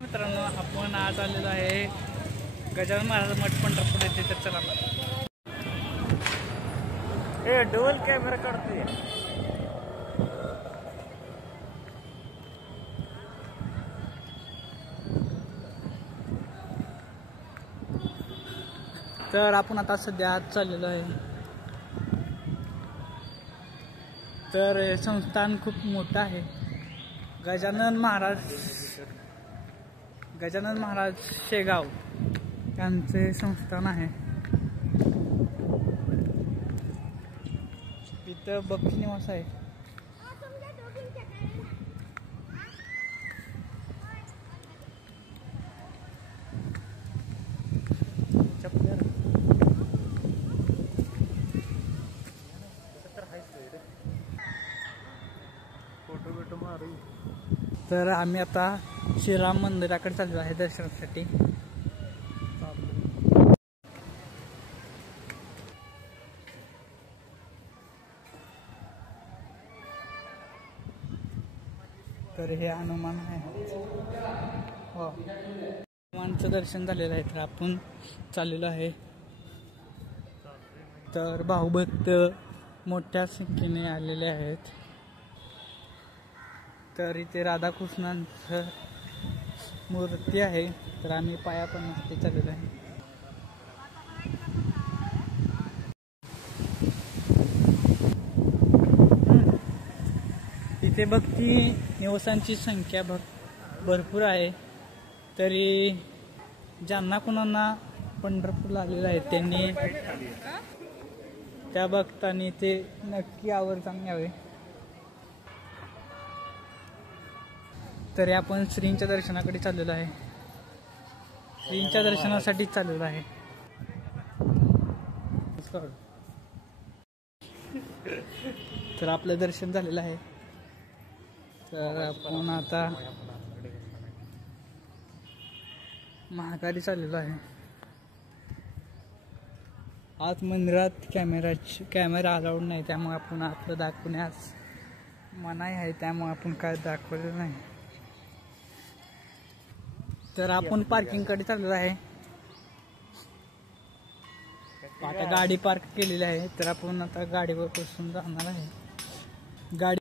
मित्रांनो, आपण आज आलेलो आहे गजानन महाराज मठ पंढरपूर येथे. तर चला डबल कॅमेरा काढतोय. तर आपण आता सध्या आज चाललेलो आहे. तर संस्थान खूप मोठं आहे. गजानन महाराज शेगाव यांचे संस्थान आहे. इथं बक्षी निवास आहे. तर आम्ही आता श्रीराम मंदिराकडे चाललो आहे दर्शनासाठी. तर हे हनुमान आहे. हो, हनुमानचं दर्शन झालेलं आहे. तर आपण चाललेलो आहे. तर भाऊभक्त मोठ्या संख्येने आलेले आहेत. तर इथे राधाकृष्णांचं मूर्ती आहे. तर आम्ही पाया पडण्यासाठी चाललेलो आहे. इथे भक्ती निवासांची संख्या भरपूर आहे. तरी ज्यांना कुणांना पंढरपूरला आलेलं आहे त्यांनी त्या भक्तांनी ते नक्की आवर्जून यावे. तरी आपण श्रींच्या दर्शनाकडे चाललेलो आहे. श्रींच्या दर्शनासाठी चाललेलो आहे. तर आपलं दर्शन झालेलं आहे. तर आपण आता महागारी चाललेलो आहे. आत मंदिरात कॅमेरा अलाउड नाही, त्यामुळे आपण आपलं दाखवण्यास मनाई आहे. त्यामुळे आपण काय दाखवलेलं नाही. तर आपण पार्किंगकडे चाललेलो आहे. आता गाडी पार्क केलेली आहे. तर आपण आता गाडीवर बसून जाणार आहे. गाडी